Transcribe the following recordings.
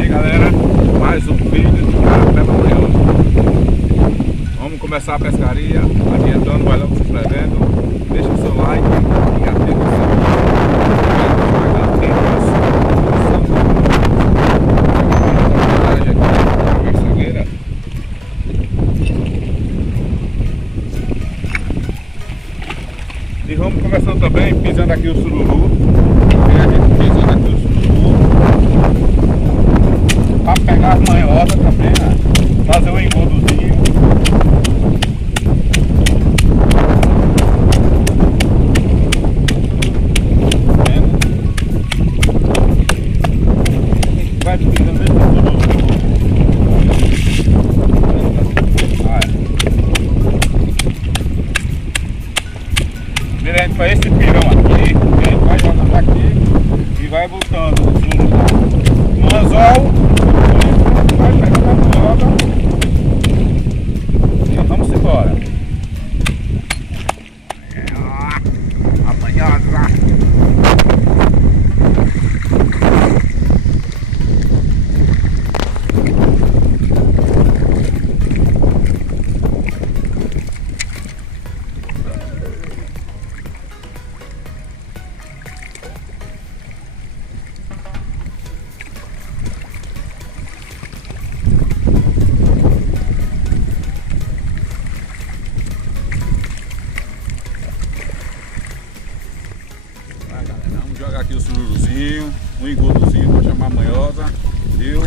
E aí galera, mais um vídeo de carapé manhosa. Vamos começar a pescaria. Adiantando, vai logo se inscrevendo, deixa o seu like e ativa o sininho. E vamos começando também pisando aqui o sururu. Pisando aqui o sururu para pegar as manhosas também, né? Fazer um engodozinho. Vai pisando esse sururu. Virando para esse pirão aqui, a gente vai jogando aqui e vai botando no anzol, vai pegando a manhosa e vamos embora. A manhosa! Vamos jogar aqui o sururuzinho, um engodozinho para chamar a manhosa, viu?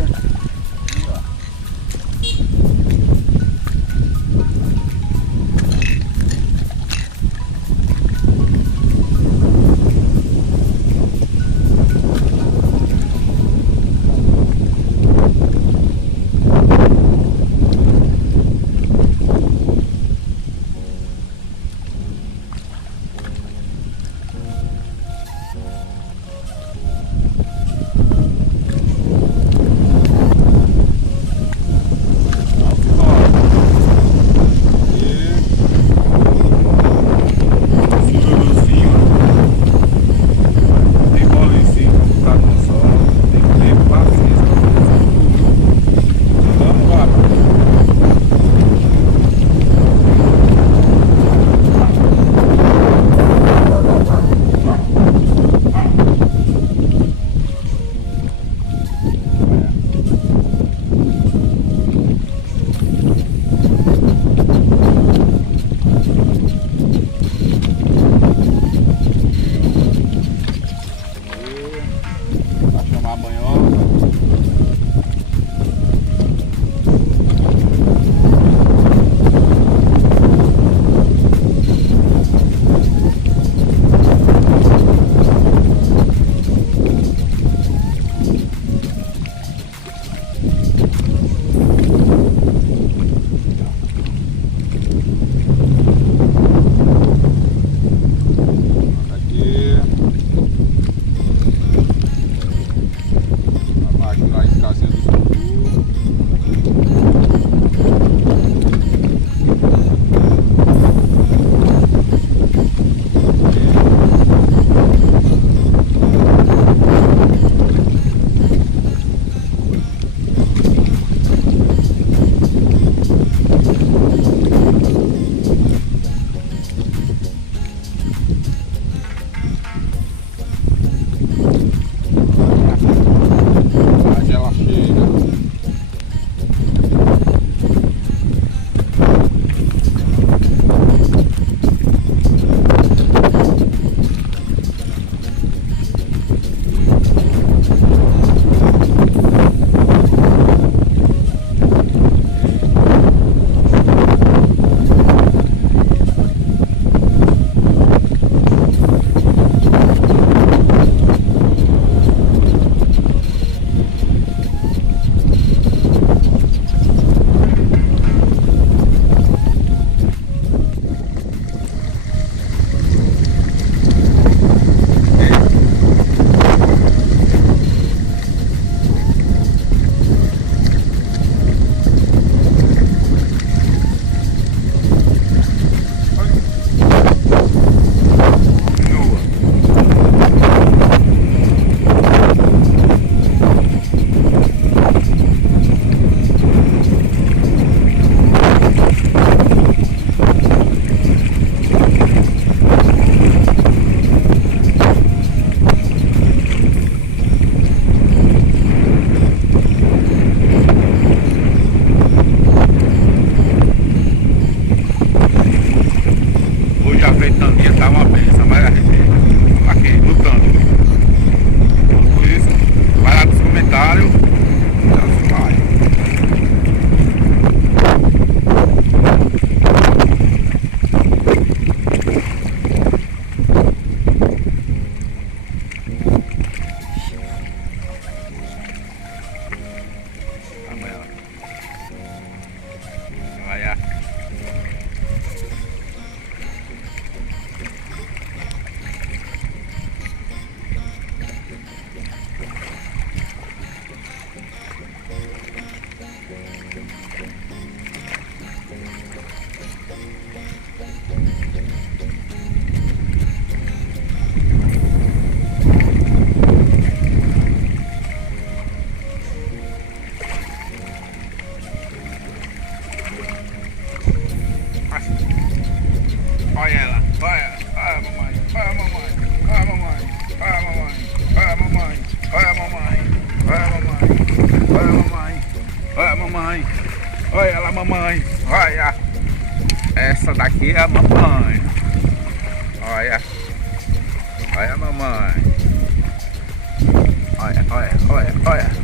Ela chega. mamãe. Olha ela, mamãe. Olha. Essa daqui é a mamãe. Olha. Olha a mamãe. Olha, olha, olha, olha.